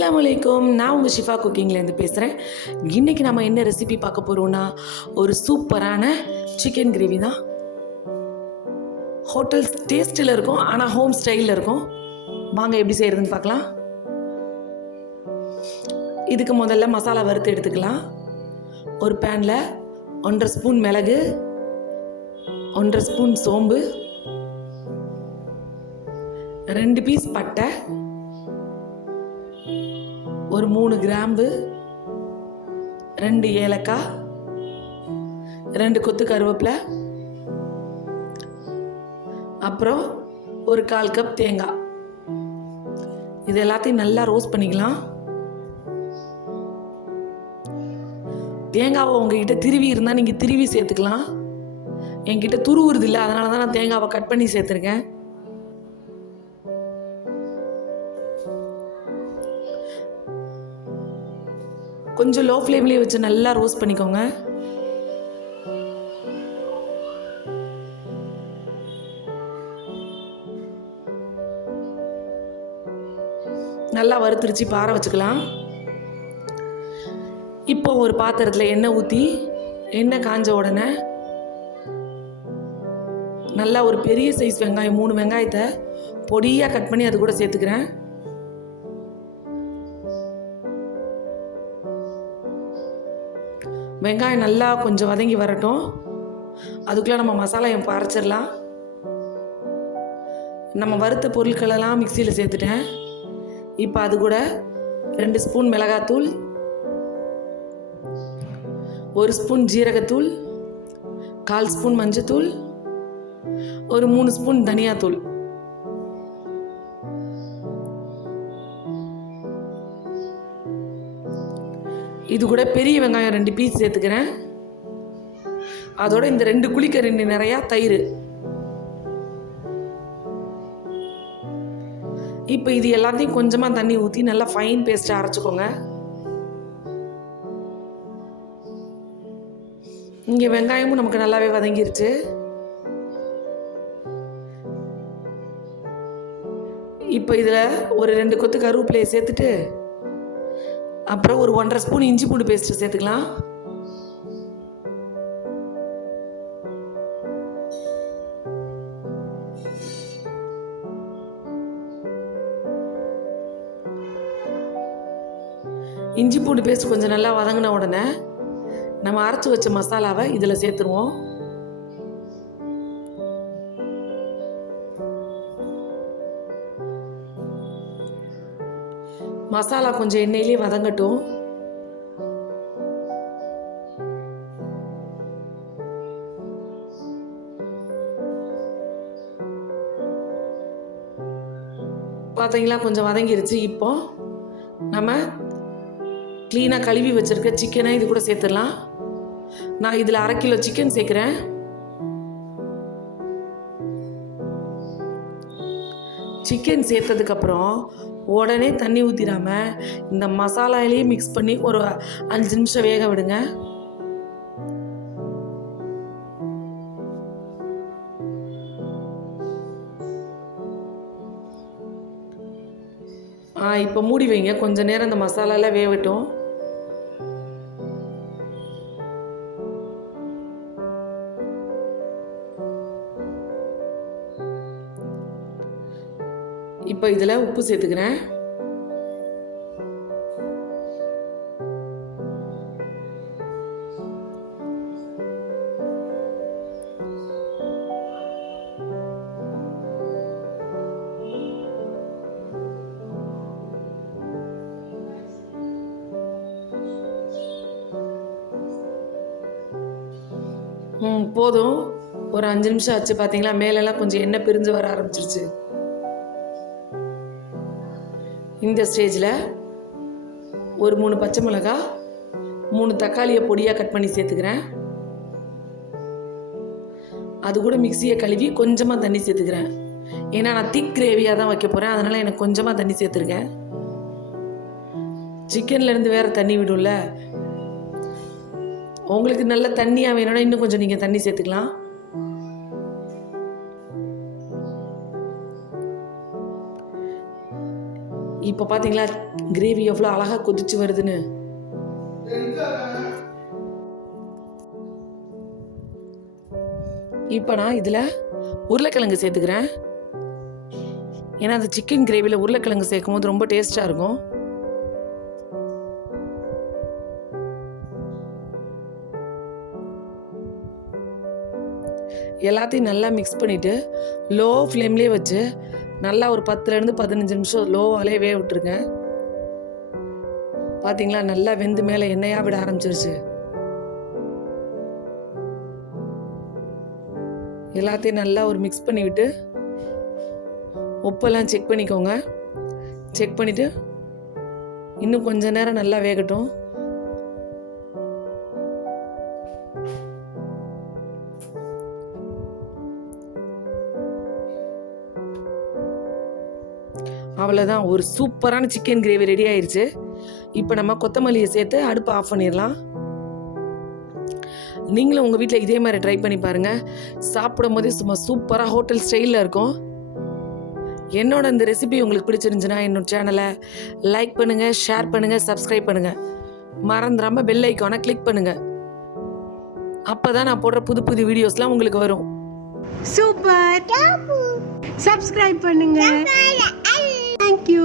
அஸ்ஸலாமு அலைக்கும். நான் உங்கள் ஷிஃபா குக்கிங்லேருந்து பேசுகிறேன். இன்றைக்கி நம்ம என்ன ரெசிபி பார்க்க போகிறோன்னா, ஒரு சூப்பரான சிக்கன் கிரேவி தான். ஹோட்டல் டேஸ்ட்டில் இருக்கும், ஆனால் ஹோம் ஸ்டைலில் இருக்கும். வாங்க எப்படி செய்கிறதுன்னு பார்க்கலாம். இதுக்கு முதல்ல மசாலா வறுத்து எடுத்துக்கலாம். ஒரு பேனில் 1.5 ஸ்பூன் மிளகு, 1.5 ஸ்பூன் சோம்பு, 2 பீஸ் பட்டை, ஒரு 3 கிராம்பு, 2 ஏலக்காய், 2 கொத்து கருவேப்பிலை, அப்புறம் ஒரு 1/4 கப் தேங்காய். இது எல்லாத்தையும் நல்லா ரோஸ்ட் பண்ணிக்கலாம். தேங்காவை உங்ககிட்ட திருவி இருந்தால் நீங்கள் திருவி சேர்த்துக்கலாம். என்கிட்ட துருவுறது இல்லை, அதனால தான் நான் தேங்காவை கட் பண்ணி சேர்த்துருக்கேன். கொஞ்சம் லோ ஃப்ளேம்லேயே வச்சு நல்லா ரோஸ்ட் பண்ணிக்கோங்க. நல்லா வறுத்துருச்சு, பாற வச்சுக்கலாம். இப்போ ஒரு பாத்திரத்தில் எண்ணெய் ஊற்றி, எண்ணெய் காஞ்ச உடனே நல்லா ஒரு பெரிய சைஸ் வெங்காயம், 3 வெங்காயத்தை பொடியாக கட் பண்ணி அது கூட சேர்த்துக்கிறேன். வெங்காயம் நல்லா கொஞ்சம் வதங்கி வரட்டும். அதுக்குள்ளே நம்ம மசாலா அரைச்சிடலாம். நம்ம வறுத்த பொருட்களெல்லாம் மிக்சியில் சேர்த்துட்டேன். இப்போ அது கூட 2 ஸ்பூன் மிளகாத்தூள், 1 ஸ்பூன் ஜீரகத்தூள், 1/4 ஸ்பூன் மஞ்சத்தூள், ஒரு 3 ஸ்பூன் தனியாத்தூள், இது கூட பெரிய வெங்காயம் 2 பீஸ் சேர்த்துக்கிறேன். அதோட இந்த 2 குழிக்கரண்டி நிறையா தயிர். இப்போ இது எல்லாத்தையும் கொஞ்சமாக தண்ணி ஊற்றி நல்லா ஃபைன் பேஸ்ட்டாக அரைச்சிக்கோங்க. இங்கே வெங்காயமும் நமக்கு நல்லாவே வதங்கிருச்சு. இப்போ இதில் ஒரு 2 கொத்து கருவேப்பிலையை சேர்த்துட்டு, அப்புறம் ஒரு 1.5 ஸ்பூன் இஞ்சி பூண்டு பேஸ்ட்டு சேர்த்துக்கலாம். இஞ்சி பூண்டு பேஸ்ட் கொஞ்சம் நல்லா வதங்கின உடனே நம்ம அரைச்சி வச்ச மசாலாவை இதில் சேர்த்துருவோம். மசாலா கொஞ்சம் எண்ணெயிலே வதங்கட்டும். பார்த்தீங்களா, கொஞ்சம் வதங்கிருச்சு. இப்போ நம்ம க்ளீனாக கழுவி வச்சுருக்க சிக்கனை இது கூட சேர்த்துடலாம். நான் இதில் 1/2 கிலோ சிக்கன் சேர்க்குறேன். சிக்கன் சேர்த்ததுக்கப்புறம் உடனே தண்ணி ஊற்றிடாமல் இந்த மசாலாயிலேயே மிக்ஸ் பண்ணி ஒரு 5 நிமிஷம் வேக விடுங்க. இப்போ மூடி வைங்க, கொஞ்சம் நேரம் இந்த மசாலாலாம் வேகட்டும். இப்போ இதில் உப்பு சேர்த்துக்கிறேன். போதும், ஒரு 5 நிமிஷம் ஆச்சு. பார்த்தீங்களா, மேலெல்லாம் கொஞ்சம் எண்ணெய் பிரிஞ்சு வர ஆரம்பிச்சிருச்சு. இந்த ஸ்டேஜில் ஒரு 3 பச்சை மிளகாய், 3 தக்காளியை பொடியாக கட் பண்ணி சேர்த்துக்கிறேன். அது கூட மிக்சியை கழுவி கொஞ்சமாக தண்ணி சேர்த்துக்கிறேன். ஏன்னா நான் திக் கிரேவியாக தான் வைக்க போகிறேன், அதனால் எனக்கு கொஞ்சமாக தண்ணி சேர்த்துருக்கேன். சிக்கன்லேருந்து வேறு தண்ணி விடும்ல, உங்களுக்கு நல்ல தண்ணியாக வேணும்னா இன்னும் கொஞ்சம் நீங்கள் தண்ணி சேர்த்துக்கலாம். இப்போ பார்த்தீங்களா கிரேவி எவ்வளோ அழகாக கொதிச்சு வருதுன்னு. இப்போ நான் இதில் உருளைக்கிழங்கு சேர்த்துக்கிறேன். ஏன்னா அந்த சிக்கன் கிரேவியில் உருளைக்கிழங்கு சேர்க்கும் போது ரொம்ப டேஸ்ட்டாக இருக்கும். எல்லாத்தையும் நல்லா மிக்ஸ் பண்ணிவிட்டு லோ ஃப்ளேம்லேயே வச்சு நல்லா ஒரு 10லேருந்து 15 நிமிஷம் லோவாலே வேக விட்டுருங்க. பார்த்தீங்களா நல்லா வெந்து மேலே எண்ணெயாக விட ஆரம்பிச்சிருச்சு. எல்லாத்தையும் நல்லா ஒரு மிக்ஸ் பண்ணிவிட்டு உப்பெல்லாம் செக் பண்ணிக்கோங்க. செக் பண்ணிவிட்டு இன்னும் கொஞ்ச நேரம் நல்லா வேகட்டும். அவ்வளோதான், ஒரு சூப்பரான சிக்கன் கிரேவி ரெடி ஆயிடுச்சு. இப்போ நம்ம கொத்தமல்லியை சேர்த்து அடுப்பை ஆஃப் பண்ணிடலாம். நீங்களும் உங்கள் வீட்டில் இதே மாதிரி ட்ரை பண்ணி பாருங்கள். சாப்பிடும் போதே சும்மா சூப்பராக ஹோட்டல் ஸ்டைலில் இருக்கும். என்னோட இந்த ரெசிபி உங்களுக்கு பிடிச்சிருந்துச்சுன்னா என்னோட சேனலை லைக் பண்ணுங்கள், ஷேர் பண்ணுங்கள், சப்ஸ்கிரைப் பண்ணுங்கள். மறந்துடாமல் பெல் ஐக்கானை கிளிக் பண்ணுங்கள். அப்போ தான் நான் போடுற புது புது வீடியோஸ்லாம் உங்களுக்கு வரும். சூப்பர். சப்ஸ்கிரைப் பண்ணுங்க. தேங்க்யூ.